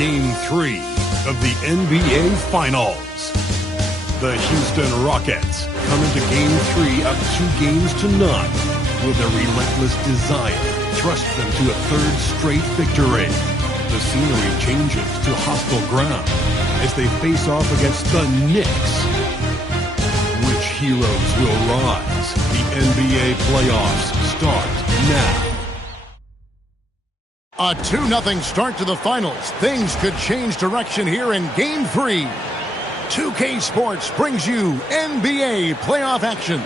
Game 3 of the NBA Finals. The Houston Rockets come into Game 3 up 2-0 with a relentless desire thrust them to a third straight victory. The scenery changes to hostile ground as they face off against the Knicks. Which heroes will rise? The NBA playoffs start now. A 2-0 start to the finals. Things could change direction here in Game 3. 2K Sports brings you NBA playoff action.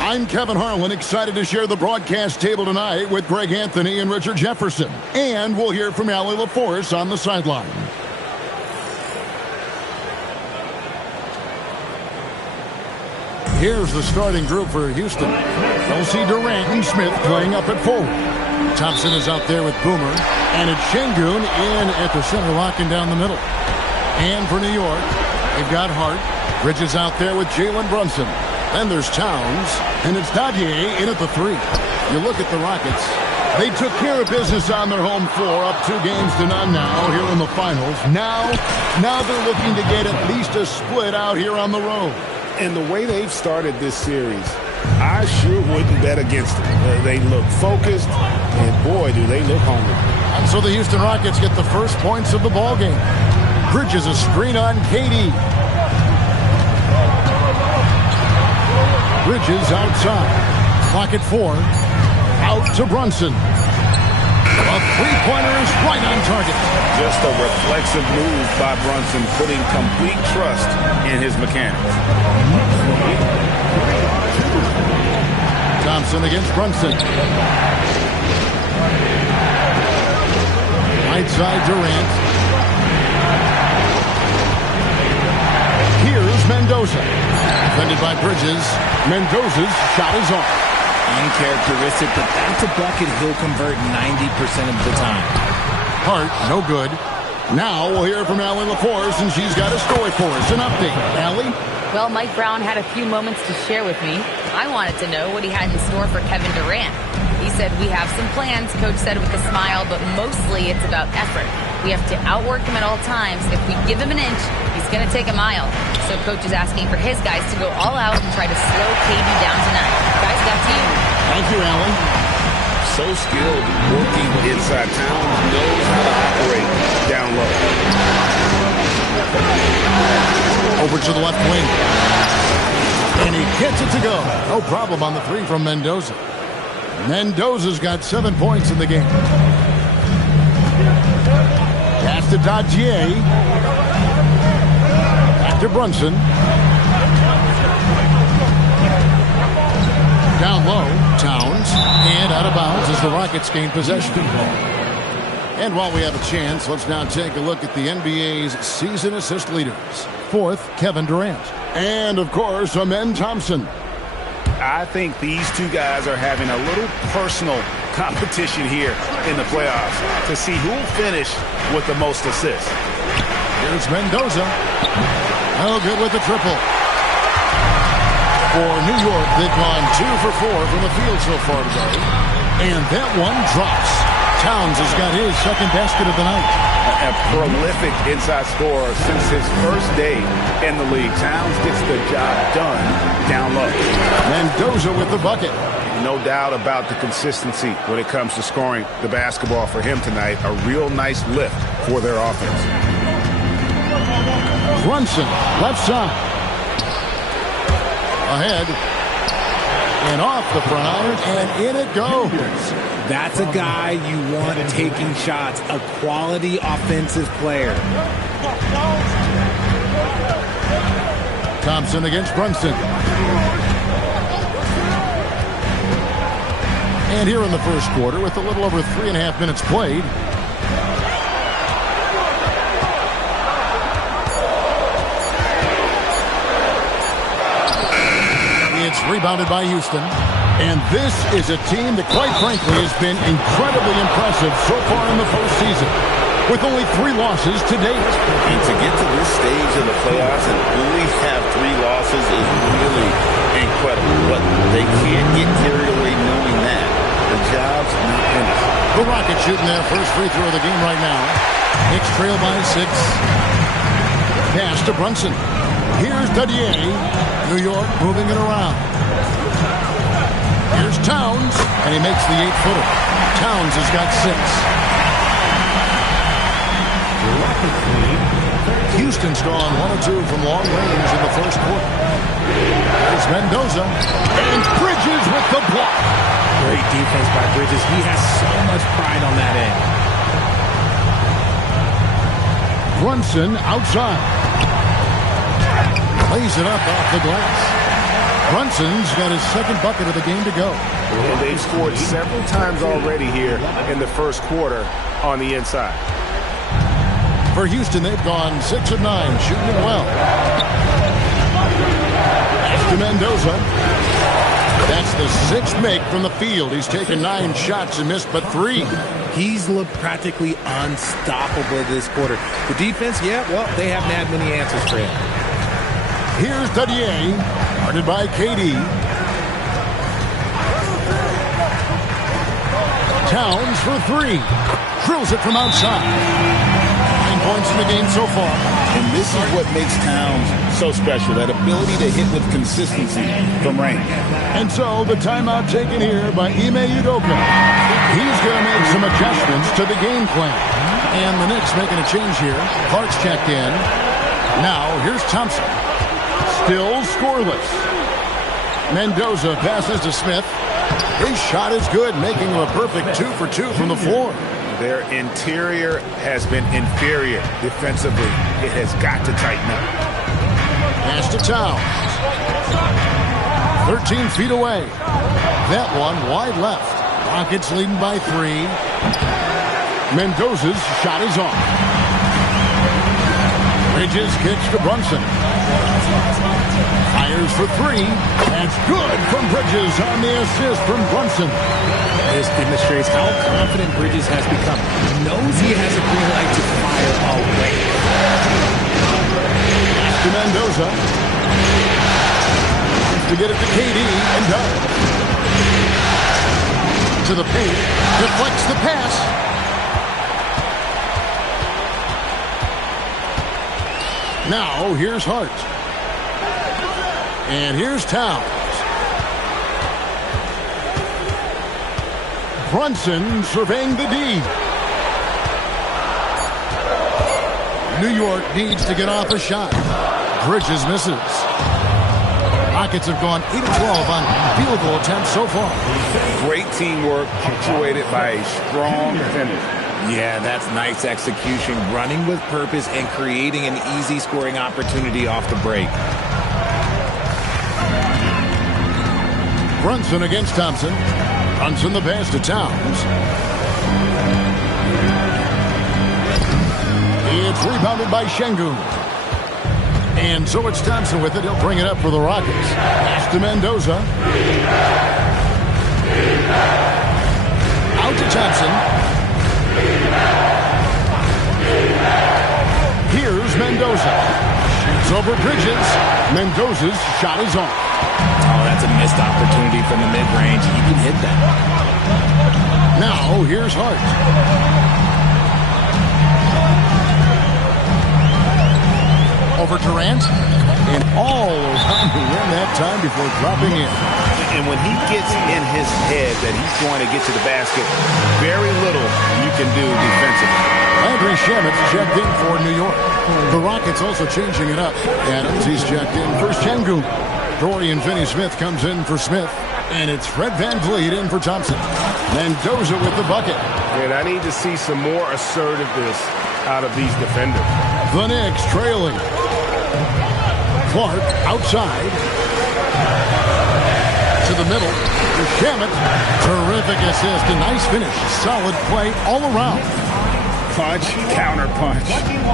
I'm Kevin Harlan, excited to share the broadcast table tonight with Greg Anthony and Richard Jefferson. And we'll hear from Allie LaForce on the sideline. Here's the starting group for Houston. Kelsey, Durant, and Smith playing up at forward. Thompson is out there with Boomer. And it's Şengün in at the center, locking down the middle. And for New York, they've got Hart. Bridges out there with Jalen Brunson. Then there's Towns. And it's Dadier in at the 3. You look at the Rockets. They took care of business on their home floor, up 2-0 now here in the finals. Now they're looking to get at least a split out here on the road. And the way they've started this series, I sure wouldn't bet against them. They look focused, and boy, do they look hungry. And so the Houston Rockets get the first points of the ball game. Bridges a screen on KD. Bridges outside. Clock at 4. Out to Brunson. A three-pointer is right on target. Just a reflexive move by Brunson, putting complete trust in his mechanics. Thompson against Brunson. Right side Durant. Here's Mendoza. Defended by Bridges. Mendoza's shot is off. Uncharacteristic, but that's a bucket he'll convert 90% of the time. Hart, no good. Now we'll hear from Allie LaForce, and she's got a story for us. An update. Allie? Well, Mike Brown had a few moments to share with me. I wanted to know what he had in store for Kevin Durant. He said, "We have some plans," Coach said with a smile, "but mostly it's about effort. We have to outwork him at all times. If we give him an inch, he's going to take a mile." So Coach is asking for his guys to go all out and try to slow KD down tonight. Guys, back to you. Thank you, Allie. So skilled working inside town, knows how to operate down low. Over to the left wing. And he gets it to go. No problem on the 3 from Mendoza. Mendoza's got 7 points in the game. Pass to Dadier. Back to Brunson. Down low, Towns. And out of bounds as the Rockets gain possession. And while we have a chance, let's now take a look at the NBA's season assist leaders. 4th, Kevin Durant. And, of course, Amen Thompson. I think these two guys are having a little personal competition here in the playoffs to see who will finish with the most assists. Here's Mendoza. Oh, good with the triple. For New York, they've gone 2 for 4 from the field so far today. And that one drops. Towns has got his second basket of the night. A prolific inside scorer since his first day in the league. Towns gets the job done down low. Mendoza with the bucket. No doubt about the consistency when it comes to scoring the basketball for him tonight. A real nice lift for their offense. Brunson, left side. Ahead. And off the front iron, and in it goes. That's a guy you want taking shots, a quality offensive player. Thompson against Brunson. And here in the first quarter, with a little over 3.5 minutes played, it's rebounded by Houston. And this is a team that, quite frankly, has been incredibly impressive so far in the postseason, with only 3 losses to date. And to get to this stage of the playoffs and only have 3 losses is really incredible. But they can't get carried away knowing that. The job's not finished. The Rockets shooting their first free throw of the game right now. Knicks trail by 6. Pass to Brunson. Here's Dadier. New York moving it around. Here's Towns, and he makes the 8-footer. Towns has got 6. Houston's gone 1 of 2 from long range in the first quarter. There's Mendoza, and Bridges with the block. Great defense by Bridges. He has so much pride on that end. Brunson outside. Lays it up off the glass. Brunson's got his second bucket of the game to go. And they've scored several times already here in the first quarter on the inside. For Houston, they've gone 6 of 9, shooting it well. That's to Mendoza. That's the 6th make from the field. He's taken 9 shots and missed but 3. He's looked practically unstoppable this quarter. The defense, yeah, well, they haven't had many answers for him. Here's Dadier, guarded by KD. Towns for 3. Drills it from outside. 9 points in the game so far. And this is what makes Towns so special, that ability to hit with consistency from range. And so the timeout taken here by Ime Udoka. He's going to make some adjustments to the game plan. And the Knicks making a change here. Hart's checked in. Now here's Thompson. Still scoreless. Mendoza passes to Smith. His shot is good, making him a perfect 2 for 2 from the floor. Their interior has been inferior defensively. It has got to tighten up. Pass to Towns. 13 feet away. That one wide left. Rockets leading by 3. Mendoza's shot is off. Bridges kicks to Brunson. Fires for 3. That's good from Bridges on the assist from Brunson. This demonstrates how confident Bridges has become. He knows he has a green light to fire away. To Mendoza. To get it to KD and does. To the paint. Deflects the pass. Now here's Hart. And here's Towns. Brunson surveying the D. New York needs to get off a shot. Bridges misses. Rockets have gone 8 of 12 on field goal attempts so far. Great teamwork punctuated by a strong finish. Yeah, that's nice execution, running with purpose and creating an easy scoring opportunity off the break. Brunson against Thompson. Brunson the pass to Towns. It's rebounded by Şengün. And so it's Thompson with it. He'll bring it up for the Rockets. Pass to Mendoza. Out to Thompson. Here's Mendoza. Shoots over Bridges. Mendoza's shot is off. Oh, that's a missed opportunity from the mid-range. He can hit that. Now here's Hart. Over Durant. And all around the rim that time before dropping in. And when he gets in his head that he's going to get to the basket, very little you can do defensively. Landry Shamet checked in for New York. The Rockets also changing it up. Adams, he's checked in for Şengün. Dorian Finney-Smith comes in for Smith. And it's Fred VanVleet in for Thompson. Mendoza with the bucket. And I need to see some more assertiveness out of these defenders. The Knicks trailing. Clark outside. To the middle. To Shamet. Terrific assist. A nice finish. Solid play all around. Punch, counter punch.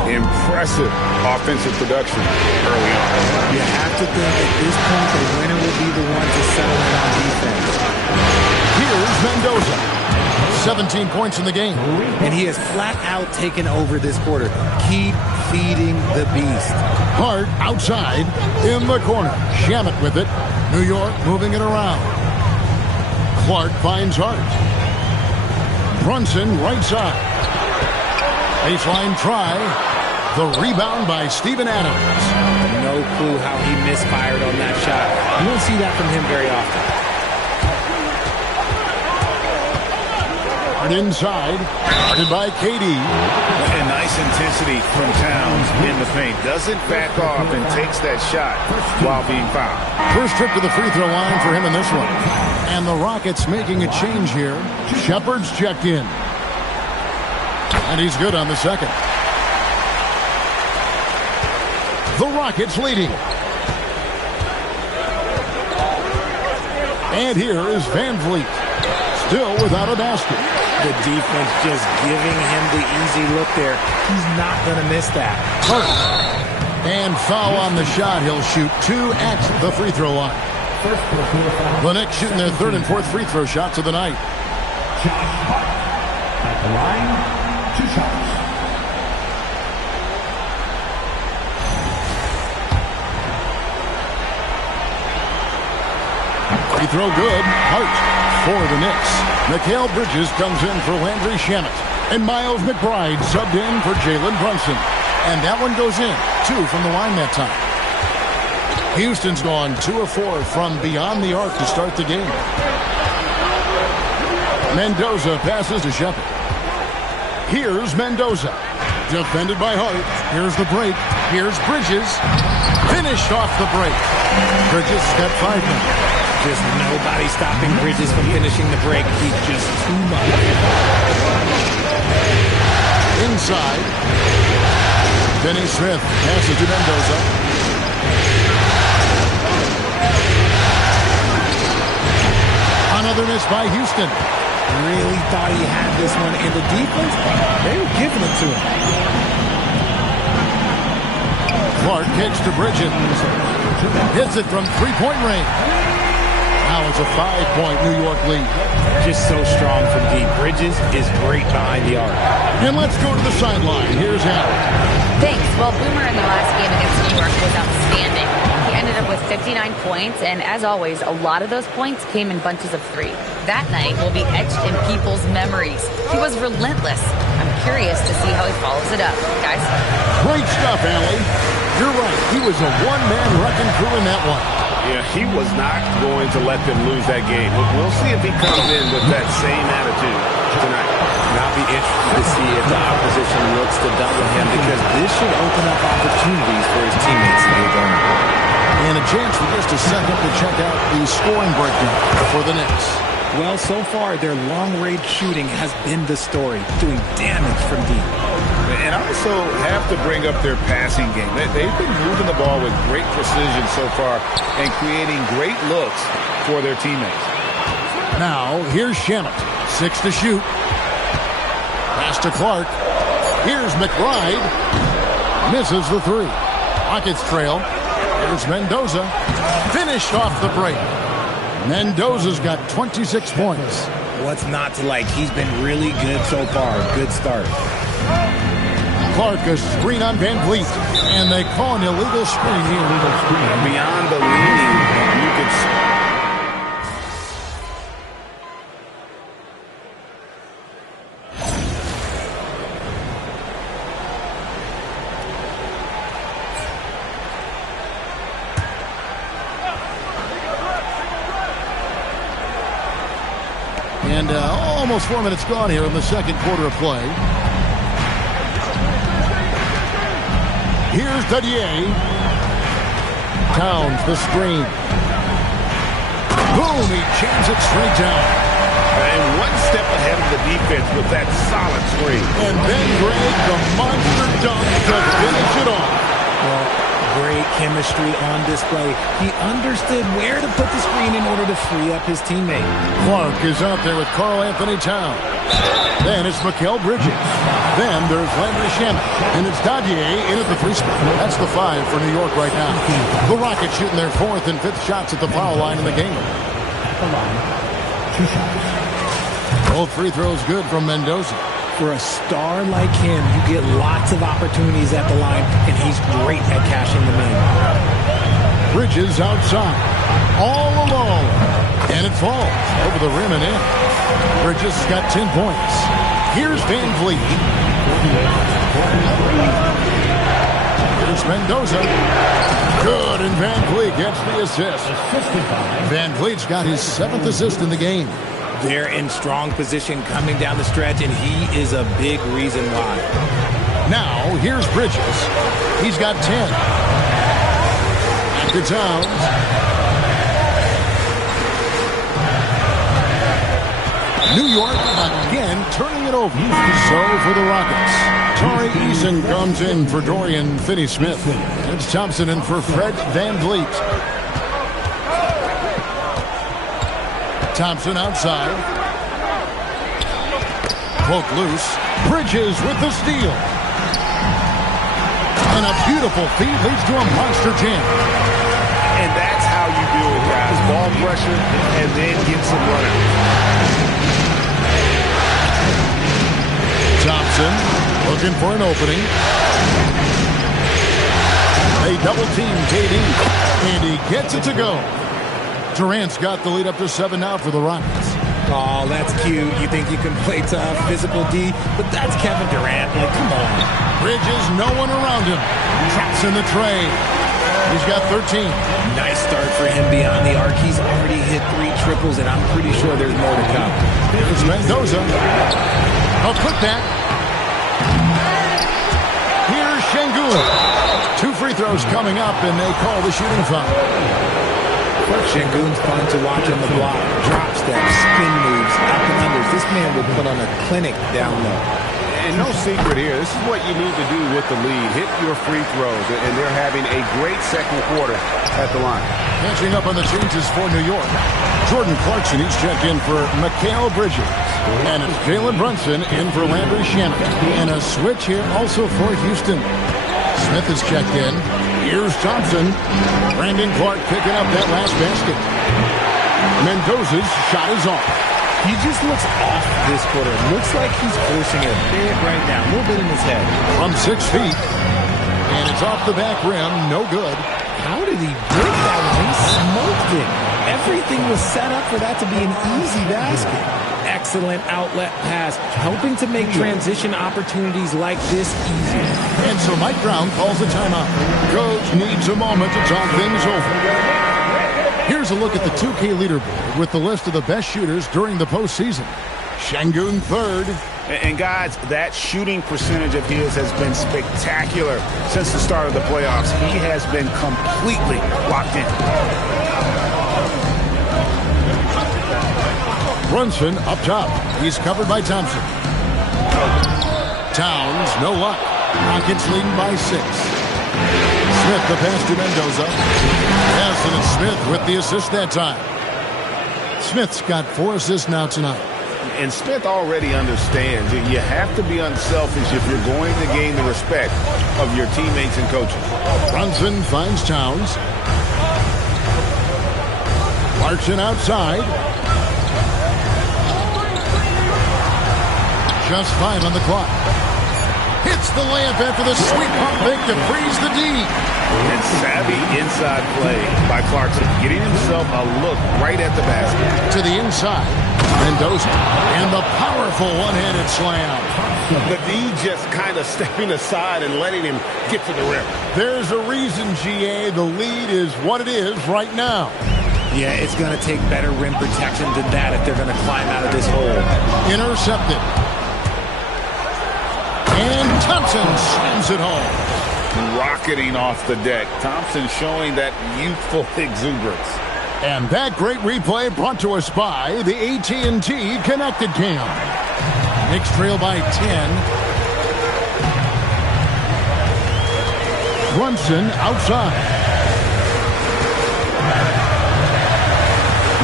Impressive offensive production early on. You have to think at this point the winner will be the one to settle in on defense. Here's Mendoza. 17 points in the game. And he has flat out taken over this quarter. Keep feeding the beast. Hart outside in the corner. Shamet with it. New York moving it around. Clark finds Hart. Brunson right side. Baseline try. The rebound by Steven Adams. No clue how he misfired on that shot. You don't see that from him very often. Inside, guarded by KD. And nice intensity from Towns in the paint. Doesn't back off and takes that shot while being fouled. First trip to the free throw line for him in this one. And the Rockets making a change here. Shepard's checked in. And he's good on the second. The Rockets leading. And here is Van Vliet. Still without a basket. The defense just giving him the easy look there. He's not going to miss that. Hurt. And foul on the shot. He'll shoot 2 at the free throw line. The Knicks shooting their third and fourth free throw shots of the night. At the line, 2 shots. Free throw good. Hart for the Knicks. Mikal Bridges comes in for Landry Shamet. And Miles McBride subbed in for Jalen Brunson. And that one goes in. 2 from the line that time. Houston's gone 2 of 4 from beyond the arc to start the game. Mendoza passes to Shepard. Here's Mendoza. Defended by Hart. Here's the break. Here's Bridges. Finished off the break. Bridges step 5 now. Just nobody stopping Bridges from finishing the break. He's just too much. Inside. Finney Smith passes to Mendoza. Another miss by Houston. Really thought he had this one in the defense. They were giving it to him. Clark kicks to Bridges. Hits it from three-point range. Now it's a 5-point New York lead. Just so strong from deep. Bridges is great behind the arc. And let's go to the sideline. Here's Allen. Thanks. Well, Boomer in the last game against New York was outstanding. He ended up with 59 points, and as always, a lot of those points came in bunches of 3. That night will be etched in people's memories. He was relentless. I'm curious to see how he follows it up. Guys? Great stuff, Allie. You're right. He was a one-man wrecking crew in that one. Yeah, he was not going to let them lose that game. We'll see if he comes in with that same attitude tonight. And I'll be interested to see if the opposition looks to double him, because this should open up opportunities for his teammates to get going. And a chance for just a second to check out the scoring breakdown for the Knicks. Well, so far, their long-range shooting has been the story, doing damage from deep. And I also have to bring up their passing game. They've been moving the ball with great precision so far and creating great looks for their teammates. Now, here's Shamet. 6 to shoot. Pass to Clark. Here's McBride. Misses the 3. Rockets trail. Here's Mendoza. Finished off the break. Mendoza's got 26 points. What's not to like? He's been really good so far. Good start. Clark, a screen on Van Vliet. And they call an illegal screen here. Beyond the leaning, you could see. And almost 4 minutes gone here in the second quarter of play. Here's Dadier. Towns, the screen. Boom, he jams it straight down. And one step ahead of the defense with that solid screen. And then Greg, the monster dunk to finish it off. Well, great chemistry on display. He understood where to put the screen in order to free up his teammate. Clark is out there with Karl Anthony Towns. Then it's Mikal Bridges. Then there's Landry Shamet. And it's Dadier in at the free spot. That's the 5 for New York right now. The Rockets shooting their 4th and 5th shots at the foul line in the game. At the line, 2 shots. Both free throws good from Mendoza. For a star like him, you get lots of opportunities at the line, and he's great at cashing them in. Bridges outside. All alone. And it falls over the rim and in. Bridges got 10 points. Here's Van Vliet. Here's Mendoza. Good, and Van Vliet gets the assist. Van Vliet's got his 7th assist in the game. They're in strong position coming down the stretch, and he is a big reason why. Now, here's Bridges. He's got 10. Back to Towns. New York again turning it over. So for the Rockets, Tari Eason comes in for Dorian Finney-Smith. It's Thompson in for Fred Van Vliet. Thompson outside. Poke loose. Bridges with the steal. And a beautiful feed leads to a monster jam. And that's how you do it, guys. Ball pressure and then get some running. Thompson looking for an opening. They double team KD, and he gets it to go. Durant's got the lead up to 7 now for the Rockets. Oh, that's cute. You think you can play tough, physical D, but that's Kevin Durant. Like, come on. Bridges, no one around him. Traps in the tray. He's got 13. Nice start for him beyond the arc. He's already hit 3 triples, and I'm pretty sure there's more to come. It's Mendoza. A putback. Here's Şengün. 2 free throws coming up, and they call the shooting foul. Şengün's fun to watch on the block. Drop steps, spin moves, up and unders. This man will put on a clinic down low. And no secret here. This is what you need to do with the lead. Hit your free throws. And they're having a great second quarter at the line. Catching up on the changes for New York. Jordan Clarkson, he's checked in for Mikal Bridges. And it's Jalen Brunson in for Landry Shamet. And a switch here also for Houston. Smith is checked in. Here's Thompson. Brandon Clark picking up that last basket. Mendoza's shot is off. He just looks off this quarter. Looks like he's forcing it a bit right now. A little bit in his head. From 6 feet. And it's off the back rim. No good. How did he break that one? He smoked it. Everything was set up for that to be an easy basket. Excellent outlet pass, helping to make transition opportunities like this easier. And so Mike Brown calls a timeout. Coach needs a moment to talk things over. Here's a look at the 2K leaderboard with the list of the best shooters during the postseason. Şengün third. And guys, that shooting percentage of his has been spectacular since the start of the playoffs. He has been completely locked in. Brunson up top. He's covered by Thompson. Towns, no luck. Rockets leading by 6. Smith the pass to Mendoza. Yes, and it's Smith with the assist that time. Smith's got 4 assists now tonight. And Smith already understands that you have to be unselfish if you're going to gain the respect of your teammates and coaches. Brunson finds Towns. Clarkson outside. Just 5 on the clock. Hits the layup after the sweet pump fake to freeze the D. And savvy inside play by Clarkson, getting himself a look right at the basket. To the inside. Mendoza. And the powerful one-handed slam. The D just kind of stepping aside and letting him get to the rim. There's a reason, GA. The lead is what it is right now. Yeah, it's going to take better rim protection than that if they're going to climb out of this hole. Intercepted. And Thompson slams it home. Rocketing off the deck. Thompson showing that youthful exuberance. And that great replay brought to us by the AT&T Connected Cam. Knicks trail by 10. Brunson outside.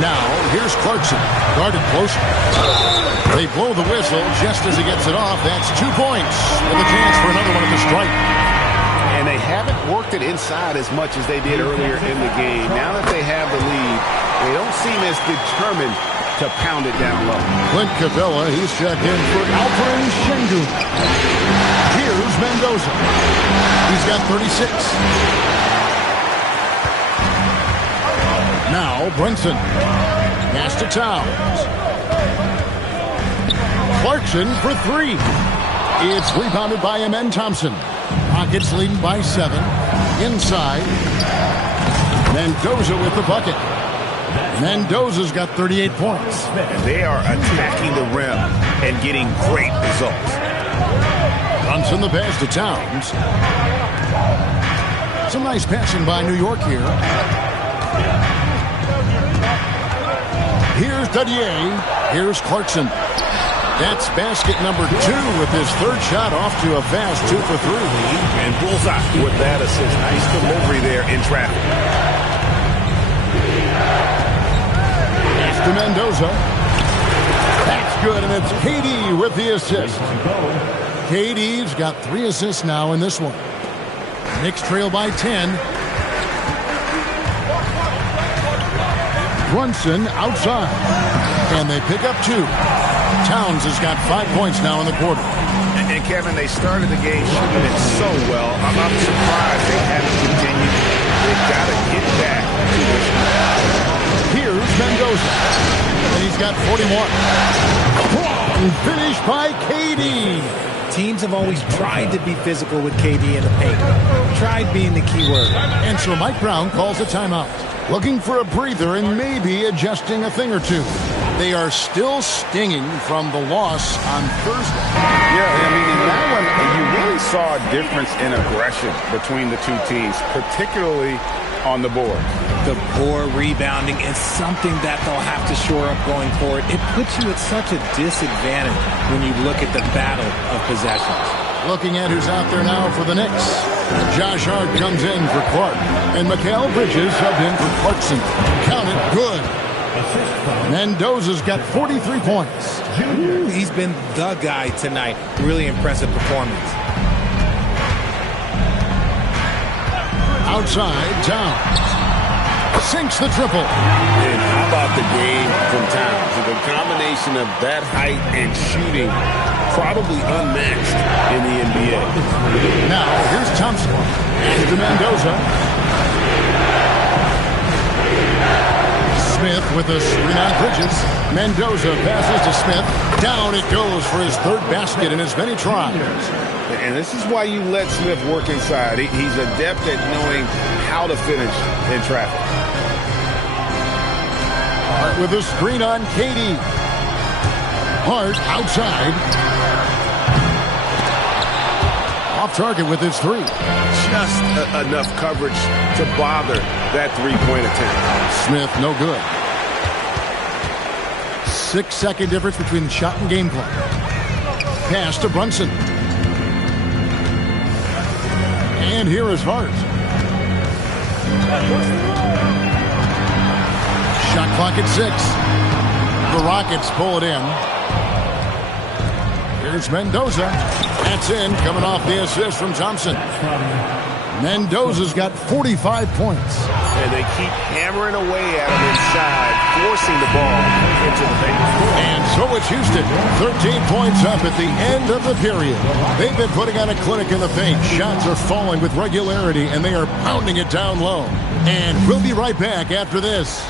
Now, here's Clarkson. Guarded close. They blow the whistle just as he gets it off. That's 2 points with a chance for another one at the stripe. And they haven't worked it inside as much as they did earlier in the game. Now that they have the lead, they don't seem as determined to pound it down low. Clint Capella, he's checked in for Alperen Şengün. Here's Mendoza. He's got 36. Now Brunson. Pass to Towns. Clarkson for three. It's rebounded by Amen Thompson. Rockets leading by 7. Inside. Mendoza with the bucket. Mendoza's got 38 points. And they are attacking the rim and getting great results. Brunson the pass to Towns. Some nice passing by New York here. Here's Dadier. Here's Clarkson. That's basket number 2 with his third shot off to a fast 2 for 3. And bullseye with that assist. Nice delivery there in traffic. Pass to Mendoza. That's good, and it's KD with the assist. KD's got 3 assists now in this one. Knicks trail by 10. Brunson outside. And they pick up 2. Towns has got 5 points now in the quarter. And Kevin, they started the game shooting it so well. I'm surprised they haven't continued. They've got to get back to this. Here's Mendoza. And he's got 41. Strong finish by KD. Teams have always tried to be physical with KD in the paint. Tried being the key word. And so Mike Brown calls a timeout. Looking for a breather and maybe adjusting a thing or two. They are still stinging from the loss on Thursday. Yeah, I mean, in that one, you really saw a difference in aggression between the two teams, particularly on the board. The poor rebounding is something that they'll have to shore up going forward. It puts you at such a disadvantage when you look at the battle of possessions. Looking at who's out there now for the Knicks. Josh Hart comes in for Clark. And Mikal Bridges subbed in for Clarkson. Count it, good. Mendoza's got 43 points. Ooh, he's been the guy tonight. Really impressive performance. Outside, Towns. Sinks the triple. And how about the game from Towns? The combination of that height and shooting, probably unmatched in the NBA. Now, here's Thompson. And to Mendoza. Smith with a screen on Bridges. Mendoza passes to Smith. Down it goes for his third basket in as many tries. And this is why you let Smith work inside. He's adept at knowing how to finish in traffic. Hart with a screen on KD. Hart outside. Off target with his 3. Just enough coverage to bother that three-point attempt. Smith, no good. 6-second difference between shot and game clock. Pass to Brunson. And here is Hart. Shot clock at 6. The Rockets pull it in. Here's Mendoza. That's in, coming off the assist from Thompson. Mendoza's got 45 points. And they keep hammering away at him inside, forcing the ball into the paint. And so it's Houston, 13 points up at the end of the period. They've been putting on a clinic in the paint. Shots are falling with regularity, and they are pounding it down low. And we'll be right back after this.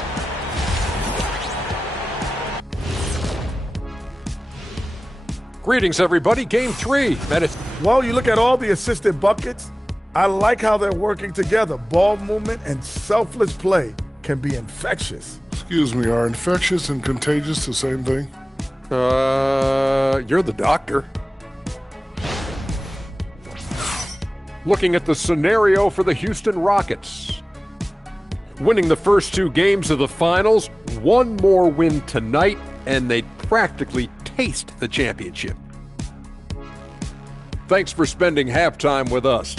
Greetings, everybody. Game 3. Well, you look at all the assisted buckets. I like how they're working together. Ball movement and selfless play can be infectious. Excuse me, are infectious and contagious the same thing? You're the doctor. Looking at the scenario for the Houston Rockets. Winning the first 2 games of the finals, one more win tonight, and they'd practically taste the championship. Thanks for spending halftime with us.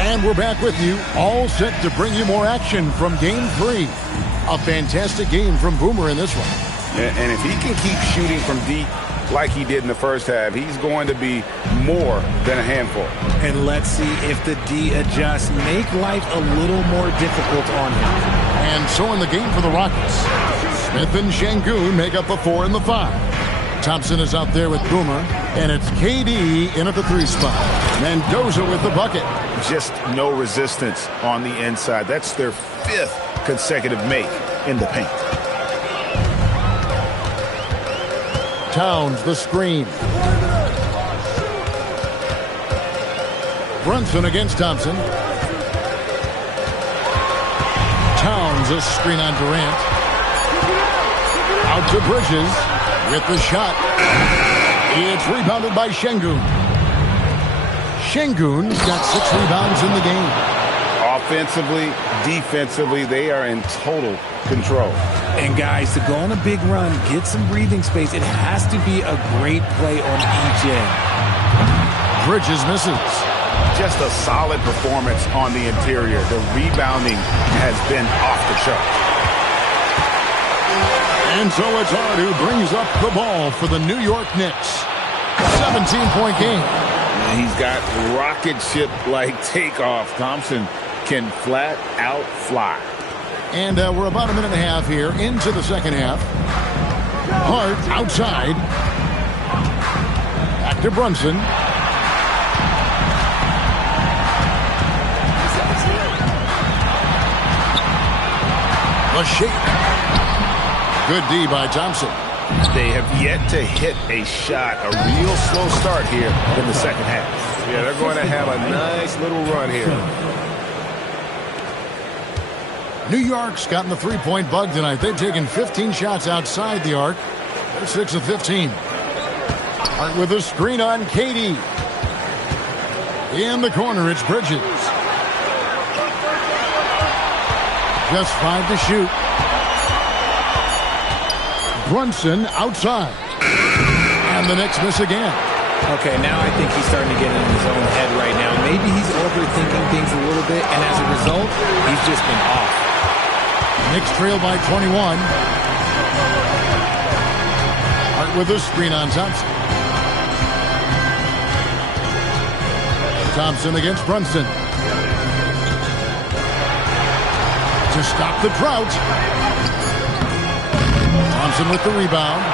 And we're back with you, all set to bring you more action from Game 3. A fantastic game from Boomer in this one. And if he can keep shooting from deep like he did in the first half, he's going to be more than a handful. And let's see if the D adjusts, make life a little more difficult on him. And so in the game for the Rockets, Smith and Şengün make up the 4 and the 5. Thompson is out there with Boomer, and it's KD in at the 3 spot. Mendoza with the bucket. Just no resistance on the inside. That's their 5th consecutive make in the paint. Towns the screen. Brunson against Thompson. Towns a screen on Durant. Out to Bridges with the shot. It's rebounded by Şengün. Şengün's got 6 rebounds in the game. Offensively, defensively, they are in total control. And guys, to go on a big run, get some breathing space, it has to be a great play on each end. Bridges misses. Just a solid performance on the interior. The rebounding has been off the chart. And so it's Hart who brings up the ball for the New York Knicks. 17-point game. He's got rocket ship-like takeoff. Thompson can flat out fly. And we're about a minute and a half here into the second half. Hart outside. Back to Brunson. The shake. Good D by Thompson. They have yet to hit a shot. A real slow start here in the second half. Yeah, they're going to have a nice little run here. New York's gotten the 3-point bug tonight. They've taken 15 shots outside the arc. They're 6 of 15. Hart with a screen on KD. In the corner, it's Bridges. Just 5 to shoot. Brunson outside. And the Knicks miss again. Okay, now I think he's starting to get in his own head right now. Maybe he's overthinking things a little bit, and as a result, he's just been off. Knicks trail by 21. Hart with a screen on Thompson. Thompson against Brunson. To stop the drought. Thompson with the rebound.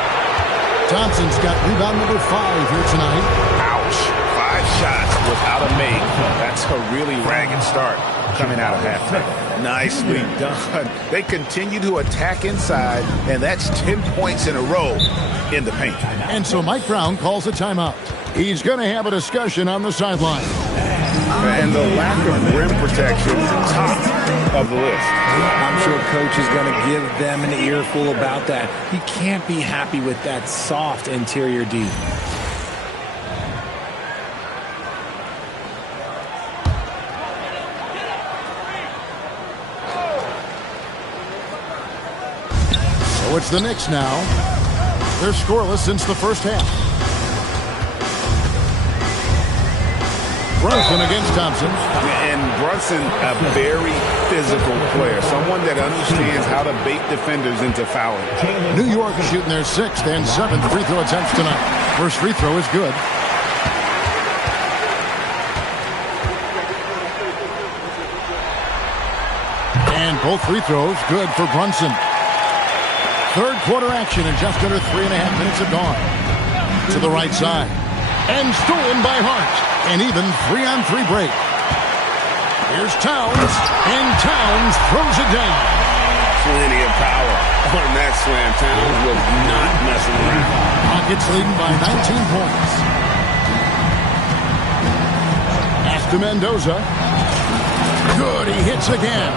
Thompson's got rebound number 5 here tonight. Ouch. 5 shots without a make. That's a really ragged start coming out of halftime. Nicely done. They continue to attack inside, and that's 10 points in a row in the paint. And so Mike Brown calls a timeout. He's going to have a discussion on the sideline. And the lack of rim protection is top of the list. I'm sure coach is going to give them an earful about that. He can't be happy with that soft interior D. So it's the Knicks now. They're scoreless since the first half. Brunson against Thompson. And Brunson, a very physical player. Someone that understands how to bait defenders into fouling. New York is shooting their 6th and 7th free throw attempts tonight. First free throw is good. And both free throws good for Brunson. Third quarter action and just under 3.5 minutes have gone. To the right side. And stolen by Hart. An even 3-on-3 break. Here's Towns. And Towns throws it down. Plenty of power on that slam. Towns was not messing around. Rockets leading by 19 points. Pass to Mendoza. Good, he hits again.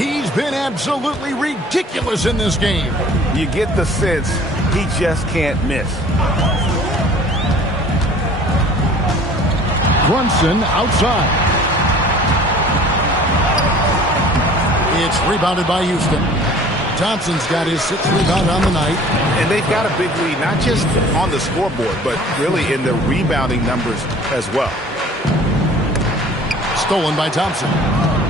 He's been absolutely ridiculous in this game. You get the sense he just can't miss. Brunson outside. It's rebounded by Houston. Thompson's got his 6th rebound on the night. And they've got a big lead, not just on the scoreboard, but really in the rebounding numbers as well. Stolen by Thompson.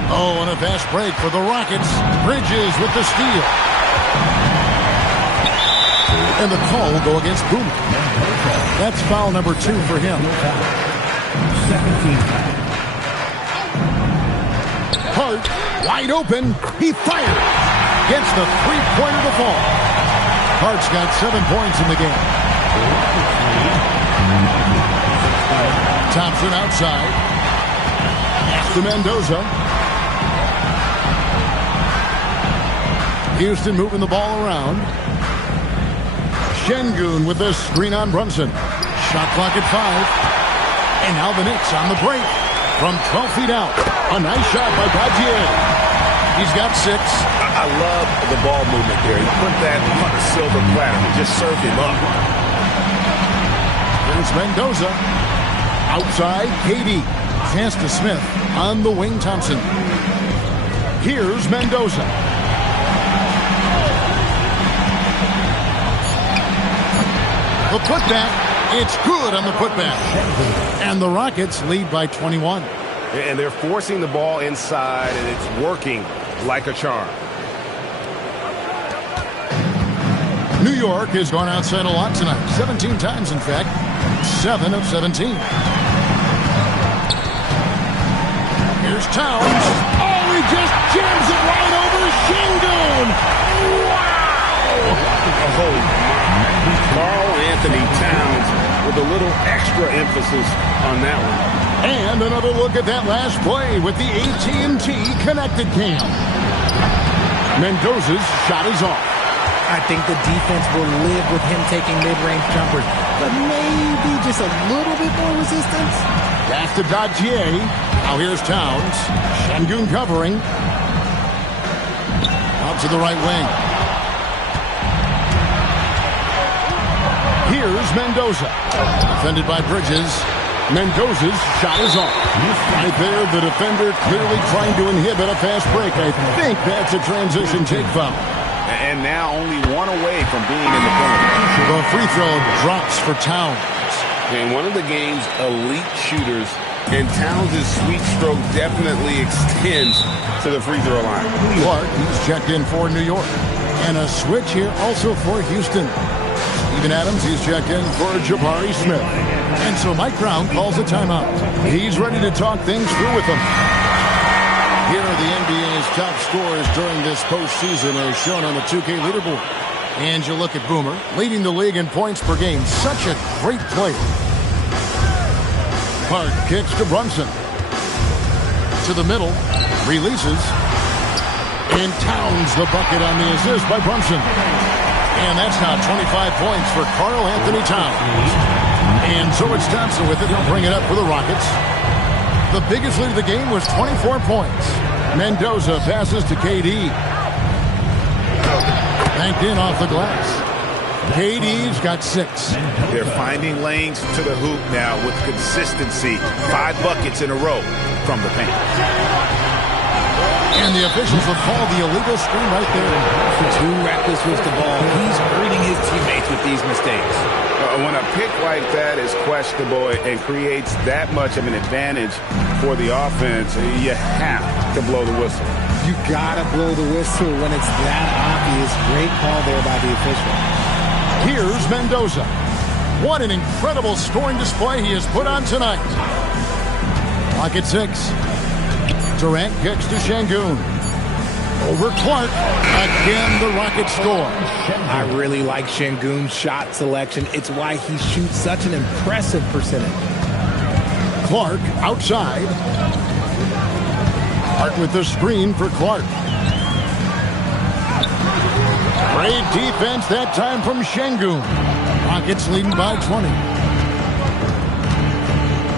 Oh, and a fast break for the Rockets. Bridges with the steal. And the call will go against Boomer. That's foul number 2 for him. Hart, wide open. He fired. Gets the 3-pointer to fall. Hart's got 7 points in the game. Thompson outside. Pass to Mendoza. Houston moving the ball around. Şengün with the screen on Brunson. Shot clock at 5. And now the Knicks on the break. From 12 feet out. A nice shot by Gauthier. He's got 6. I love the ball movement there. He put that on a silver platter and just served him up. Here's Mendoza. Outside, KD. Pass to Smith. On the wing, Thompson. Here's Mendoza. The putback. It's good on the putback. And the Rockets lead by 21. And they're forcing the ball inside, and it's working like a charm. New York has gone outside a lot tonight. 17 times, in fact. 7 of 17. Here's Towns. Oh, he just jams it right over Şengün. Wow! Oh, Karl Anthony Towns with a little extra emphasis on that one. And another look at that last play with the AT&T connected cam. Mendoza's shot is off. I think the defense will live with him taking mid-range jumpers, but maybe just a little bit more resistance. Pass to Gauthier. Now here's Towns. Şengün covering. Out to the right wing. Here's Mendoza. Defended by Bridges. Mendoza's shot is off. Right there, the defender clearly trying to inhibit a fast break. I think that's a transition take foul. And now only one away from being in the penalty. The free throw drops for Towns. And one of the game's elite shooters, and Towns' sweet stroke definitely extends to the free throw line. Clark, he's checked in for New York. And a switch here also for Houston. Steven Adams, he's checked in for Jabari Smith. And so Mike Brown calls a timeout. He's ready to talk things through with them. Here are the NBA's top scorers during this postseason as shown on the 2K leaderboard. And you look at Boomer, leading the league in points per game. Such a great player. Clark kicks to Brunson. To the middle. Releases. And Towns the bucket on the assist by Brunson. And that's now 25 points for Karl Anthony Towns. And so it's Thompson with it. He'll bring it up for the Rockets. The biggest lead of the game was 24 points. Mendoza passes to KD. Banked in off the glass. KD's got 6. They're finding lanes to the hoop now with consistency. 5 buckets in a row from the paint. And the officials will call the illegal screen right there. Too reckless with the ball. He's hurting his teammates with these mistakes. When a pick like that is questionable and creates that much of an advantage for the offense, you have to blow the whistle. You gotta blow the whistle when it's that obvious. Great call there by the official. Here's Mendoza. What an incredible scoring display he has put on tonight. Clock at 6. Durant kicks to Şengün. Over Clark. Again, the Rockets score. I really like Şengün's shot selection. It's why he shoots such an impressive percentage. Clark outside. Clark with the screen for Clark. Great defense that time from Şengün. Rockets leading by 20.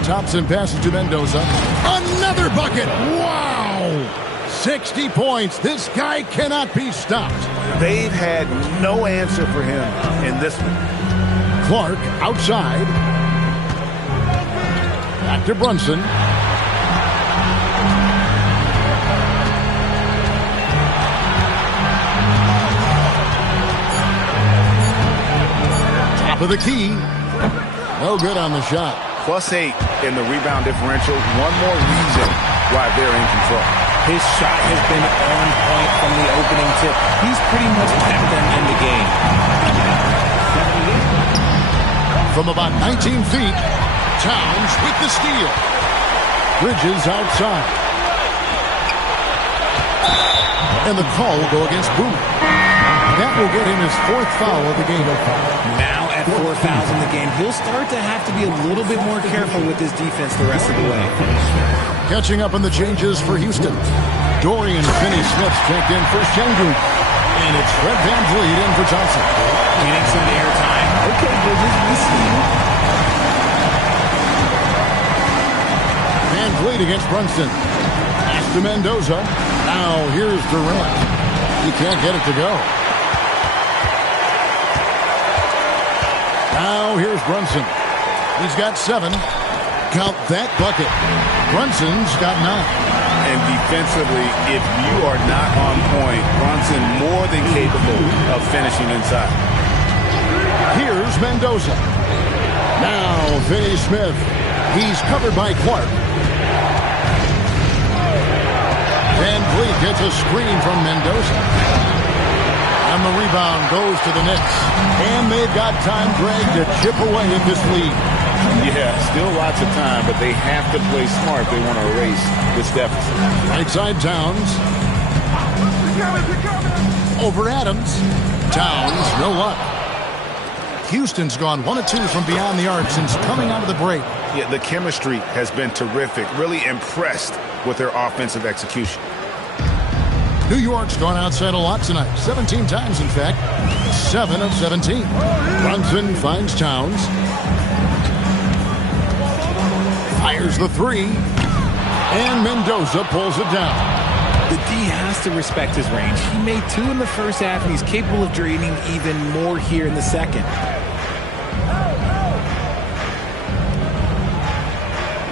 Thompson passes to Mendoza. Another bucket. Wow. 60 points. This guy cannot be stopped. They've had no answer for him in this one. Clark outside. Back to Brunson. Top of the key. No good on the shot. +8 in the rebound differential. One more reason why they're in control. His shot has been on point from the opening tip. He's pretty much kept them in the game. From about 19 feet, Towns with the steal. Bridges outside. And the call will go against Boomer. That will get him his 4th foul of the game. Now at 4 fouls in the game. He'll start to have to be a little bit more careful with his defense the rest of the way. Catching up on the changes for Houston. Dorian Finney-Smith checked in for Şengün. And it's Fred VanVleet in for Thompson. Getting some airtime. Okay, Bridges, we see you. VanVleet against Brunson. Pass to Mendoza. Now here's Durant. He can't get it to go. Now here's Brunson. He's got 7. Count that bucket. Brunson's got 9. And defensively, if you are not on point, Brunson more than capable of finishing inside. Here's Mendoza. Now Finney-Smith. He's covered by Clark. VanVleet gets a screen from Mendoza. And the rebound goes to the Knicks. And they've got time, Greg, to chip away at this lead. Yeah, still lots of time, but they have to play smart if they want to erase this deficit. Right side Towns. Over Adams. Towns, no luck. Houston's gone 1 of 2 from beyond the arc since coming out of the break. Yeah, the chemistry has been terrific. Really impressed with their offensive execution. New York's gone outside a lot tonight. 17 times, in fact. 7 of 17. Brunson finds Towns. Fires the 3. And Mendoza pulls it down. The D has to respect his range. He made 2 in the first half, and he's capable of draining even more here in the second.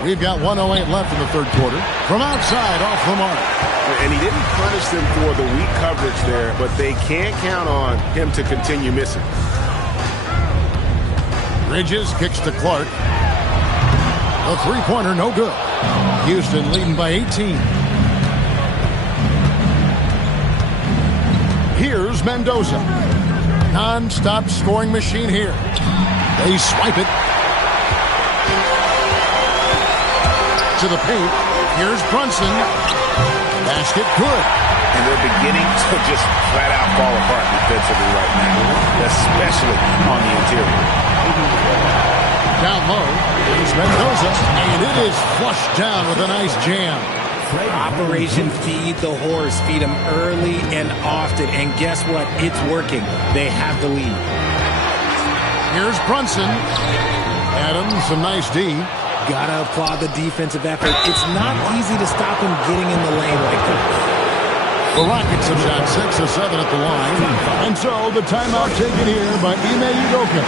We've got 1:08 left in the third quarter. From outside, off the mark. And he didn't punish them for the weak coverage there, but they can't count on him to continue missing. Bridges kicks to Clark. A three-pointer, no good. Houston leading by 18. Here's Mendoza. Non-stop scoring machine here. They swipe it. To the paint. Here's Brunson. Basket good. And they're beginning to just flat out fall apart defensively right now, especially on the interior. Down low is Mendoza, and it is flushed down with a nice jam. Operation Feed the Horse. Feed him early and often. And guess what? It's working. They have the lead. Here's Brunson. Adams, some nice D. Gotta applaud the defensive effort. It's not easy to stop him getting in the lane like that. The Rockets have shot 6 of 7 at the line. And so the timeout taken here by Ime Udoka.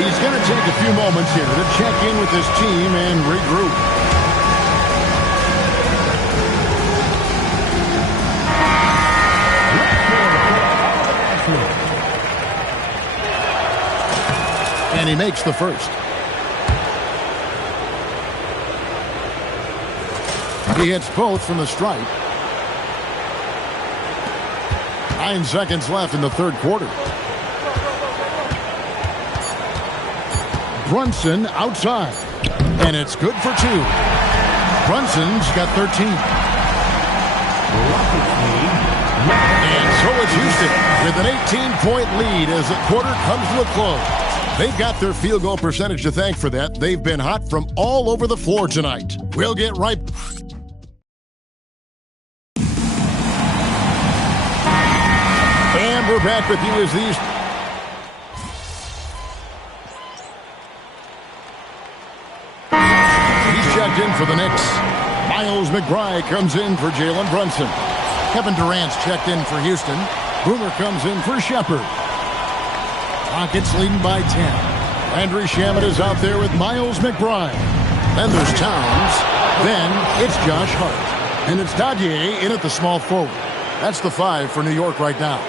He's going to take a few moments here to check in with his team and regroup. And he makes the first. He hits both from the stripe. 9 seconds left in the third quarter. Brunson outside. And it's good for 2. Brunson's got 13. And so it's Houston with an 18-point lead as the quarter comes to a close. They've got their field goal percentage to thank for that. They've been hot from all over the floor tonight. We'll get right... And we're back with you as these... He's checked in for the Knicks. Miles McBride comes in for Jalen Brunson. Kevin Durant's checked in for Houston. Boomer comes in for Shepard. Rockets leading by 10. Landry Shamet is out there with Miles McBride. Then there's Towns. Then it's Josh Hart. And it's Dadier in at the small forward. That's the 5 for New York right now.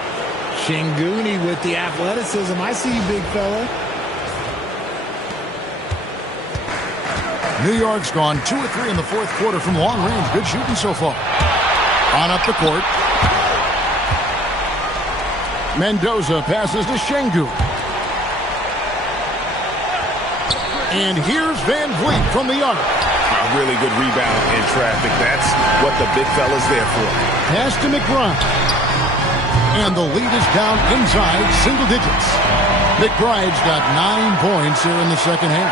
Şengün with the athleticism. I see you, big fella. New York's gone 2 of 3 in the fourth quarter from long range. Good shooting so far. On up the court. Mendoza passes to Şengün. And here's VanVleet from the arc. A really good rebound in traffic. That's what the big fella's there for. Pass to McBride. And the lead is down inside single digits. McBride's got 9 points here in the second half.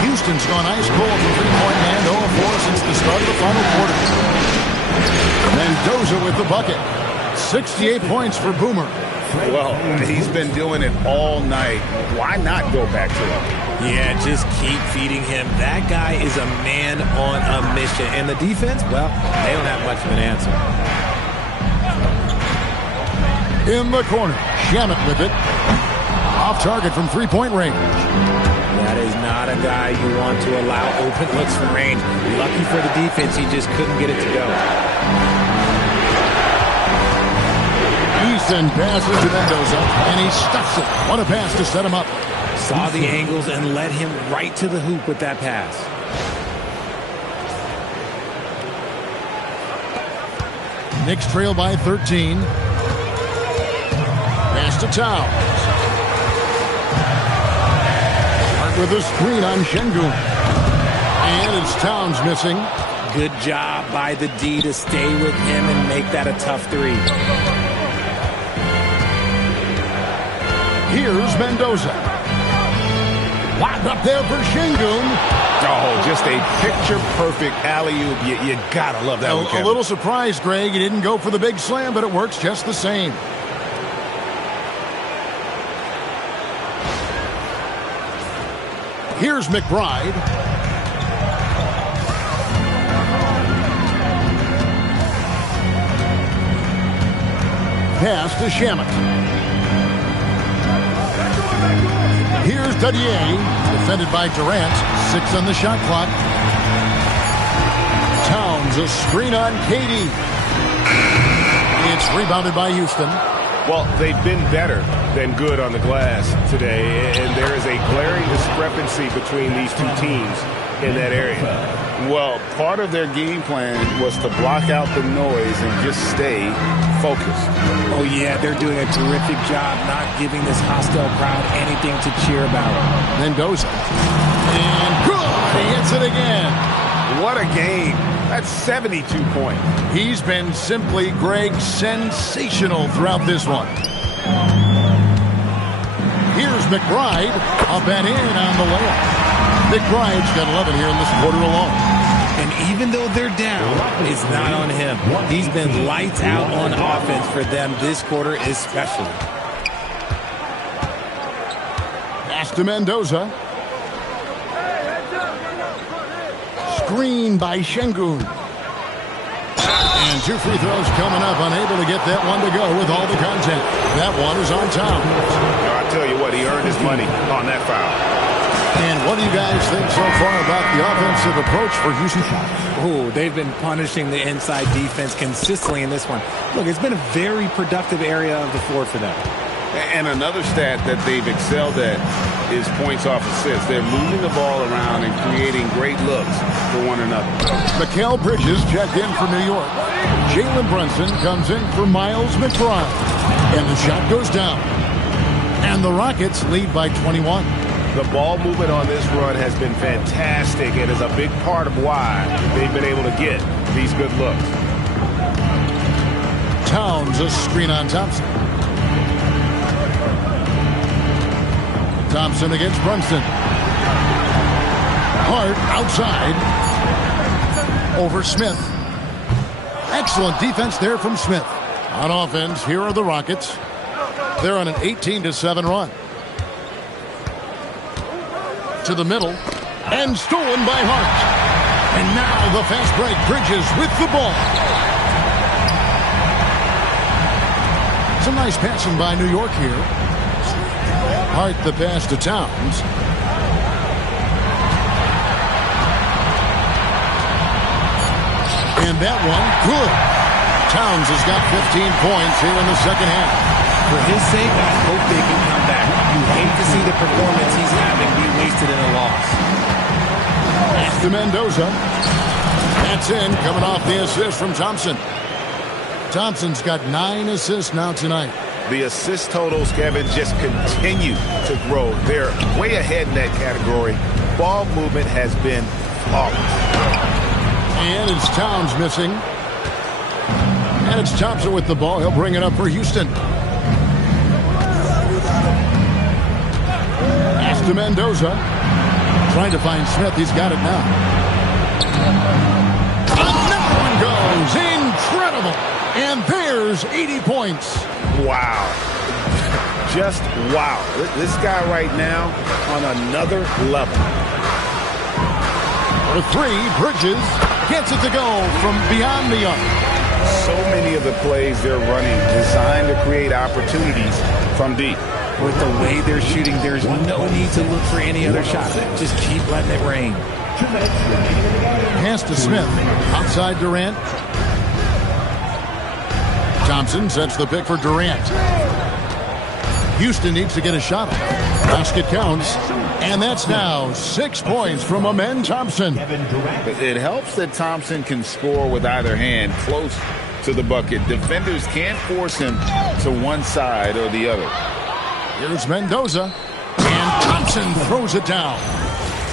Houston's gone ice cold from three-point land, 0-4 since the start of the final quarter. Mendoza with the bucket. 68 points for Boomer. Well, he's been doing it all night. Why not go back to him? Yeah, just keep feeding him. That guy is a man on a mission. And the defense, well, they don't have much of an answer. In the corner, Shamet with it. Off target from three-point range. That is not a guy you want to allow open looks from range. Lucky for the defense, he just couldn't get it to go. Easton passes to Mendoza, and he stuffs it. What a pass to set him up. Saw the angles and led him right to the hoop with that pass. Knicks trail by 13. Pass to Towns. Hart with a screen on Şengün. And it's Towns missing. Good job by the D to stay with him and make that a tough three. Here's Mendoza. Wide up there for Şengün. Oh, just a picture-perfect alley-oop. You gotta love that one, Kevin. A little surprised, Greg. He didn't go for the big slam, but it works just the same. Here's McBride. Pass to Shamet. Here's Dadier, defended by Durant. 6 on the shot clock. Towns, a screen on Katie. It's rebounded by Houston. Well, they've been better than good on the glass today, and there is a glaring discrepancy between these two teams in that area. Well, part of their game plan was to block out the noise and just stay focused. Oh, yeah, they're doing a terrific job not giving this hostile crowd anything to cheer about. Mendoza. And good! He hits it again. What a game. That's 72 points. He's been simply, Greg, sensational throughout this one. Here's McBride. Up and in on the layup. McBride's got 11 here in this quarter alone. And even though they're down, it's not on him. He's been lights out on offense for them this quarter especially. Pass to Mendoza. Screen by Şengün. And 2 free throws coming up. Unable to get that one to go with all the content. That one is on Towns. I'll tell you what, he earned his money on that foul. And what do you guys think so far about the offensive approach for Houston? Oh, they've been punishing the inside defense consistently in this one. Look, it's been a very productive area of the floor for them. And another stat that they've excelled at is points off assists. They're moving the ball around and creating great looks for one another. Mikal Bridges checked in for New York. Jalen Brunson comes in for Miles McBride. And the shot goes down. And the Rockets lead by 21. The ball movement on this run has been fantastic and is a big part of why they've been able to get these good looks. Towns, a screen on Thompson. Thompson against Brunson. Hart outside. Over Smith. Excellent defense there from Smith. On offense, here are the Rockets. They're on an 18-7 run. To the middle. And stolen by Hart. And now the fast break. Bridges with the ball. Some nice passing by New York here. Hart the pass to Towns. And that one, good. Towns has got 15 points here in the second half. For his sake, I hope they can come back. You hate to see the performance he's having be wasted in a loss. Pass to Mendoza. That's in, coming off the assist from Thompson. Thompson's got 9 assists now tonight. The assist totals, Kevin, just continue to grow. They're way ahead in that category. Ball movement has been flawless. And it's Towns missing. And it's Thompson with the ball. He'll bring it up for Houston. to Mendoza. Trying to find Smith. He's got it now. Another one goes. Incredible. And there's 80 points. Wow. Just wow. This guy right now on another level. For three, Bridges gets it to go from beyond the arc. So many of the plays they're running designed to create opportunities from deep. With the way they're shooting, there's no need to look for any other shot. Just keep letting it rain. Pass to Smith. Outside Durant. Thompson sets the pick for Durant. Houston needs to get a shot off. Basket counts. And that's now 6 points from Amen Thompson. It helps that Thompson can score with either hand close to the bucket. Defenders can't force him to one side or the other. Here's Mendoza. And Thompson throws it down.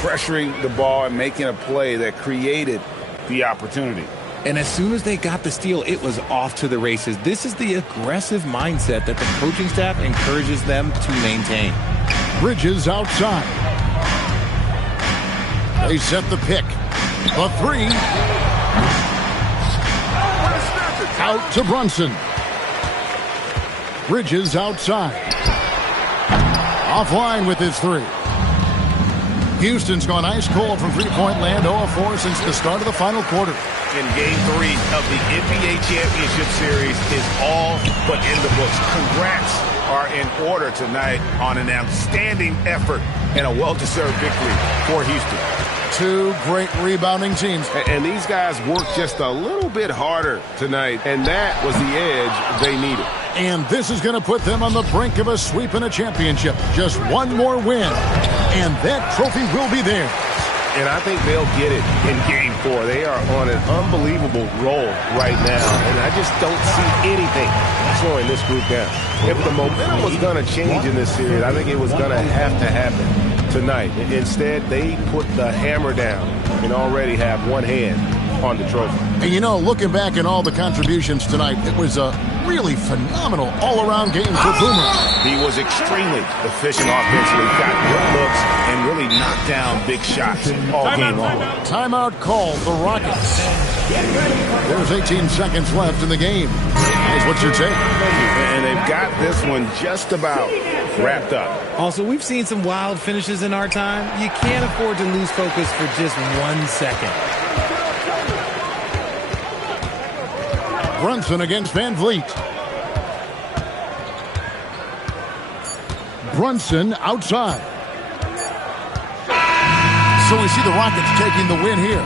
Pressuring the ball and making a play that created the opportunity. And as soon as they got the steal, it was off to the races. This is the aggressive mindset that the coaching staff encourages them to maintain. Bridges outside. They set the pick. The three. Out to Brunson. Bridges outside. Offline with his three. Houston's gone ice cold from three-point land, 0 of 4 since the start of the final quarter. In Game 3 of the NBA Championship Series is all but in the books. Congrats are in order tonight on an outstanding effort and a well-deserved victory for Houston. Two great rebounding teams. And these guys worked just a little bit harder tonight, and that was the edge they needed. And this is going to put them on the brink of a sweep and a championship. Just one more win, and that trophy will be theirs. And I think they'll get it in Game 4. They are on an unbelievable roll right now, and I just don't see anything slowing this group down. If the momentum was going to change in this series, I think it was going to have to happen tonight. Instead, they put the hammer down and already have one hand on the trophy. And you know, looking back at all the contributions tonight, it was a really phenomenal all-around game for Boomer. He was extremely efficient offensively, got good looks, and really knocked down big shots all game long. Timeout called the Rockets. There's 18 seconds left in the game. Guys, what's your take? And they've got this one just about wrapped up. Also, we've seen some wild finishes in our time. You can't afford to lose focus for just 1 second. Brunson against Van Vliet. Brunson outside. So we see the Rockets taking the win here.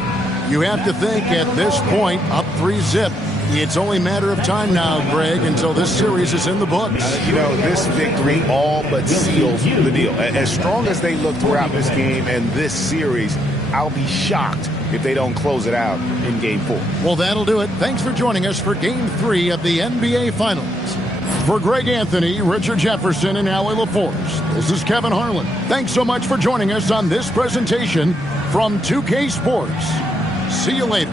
You have to think at this point, up 3-zip. It's only a matter of time now, Greg, until this series is in the books. This victory all but seals the deal. As strong as they look throughout this game and this series, I'll be shocked if they don't close it out in Game 4. Well, that'll do it. Thanks for joining us for Game 3 of the NBA Finals. For Greg Anthony, Richard Jefferson, and Howie LaForce, this is Kevin Harlan. Thanks so much for joining us on this presentation from 2K Sports. See you later.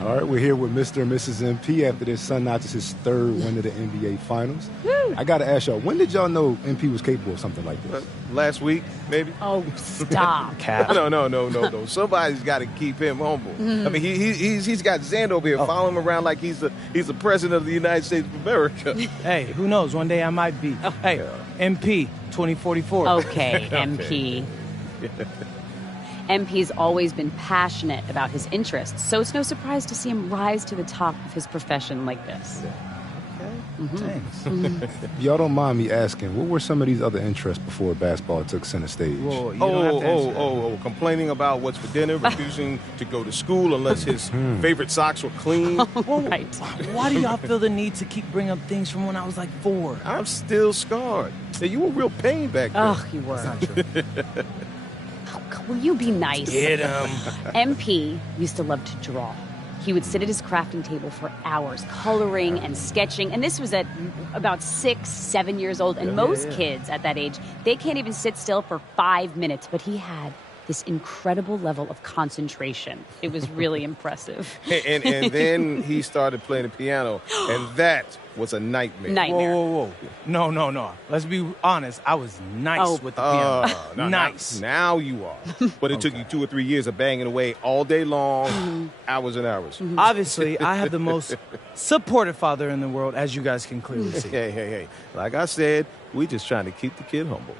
All right, we're here with Mr. and Mrs. MP after this Sun notches his third win of the NBA Finals. Woo. I got to ask y'all, when did y'all know MP was capable of something like this? Last week, maybe. Oh, stop. No. Somebody's got to keep him humble. I mean, he's got Xander over here following him around like he's the president of the United States of America. Hey, who knows? One day I might be. Oh. Hey, MP 2044. Okay, MP. MP's always been passionate about his interests, so it's no surprise to see him rise to the top of his profession like this. Thanks. Y'all don't mind me asking, what were some of these other interests before basketball took center stage? Complaining about what's for dinner, refusing to go to school unless his favorite socks were clean. Right. Why do y'all feel the need to keep bringing up things from when I was like 4? I'm still scarred. Hey, you were real pain back then. Oh, you were. That's not true. Will you be nice? Get him. MP used to love to draw. He would sit at his crafting table for hours, coloring and sketching. And this was at about 6, 7 years old. And most kids at that age, they can't even sit still for 5 minutes. But he had this incredible level of concentration. It was really impressive. And then he started playing the piano, and that was a nightmare. Whoa. No. Let's be honest. I was nice with the piano. Nice. Now you are. But it took you 2 or 3 years of banging away all day long, hours and hours. Obviously, I have the most supportive father in the world, as you guys can clearly see. Hey. Like I said, we just trying to keep the kid humble.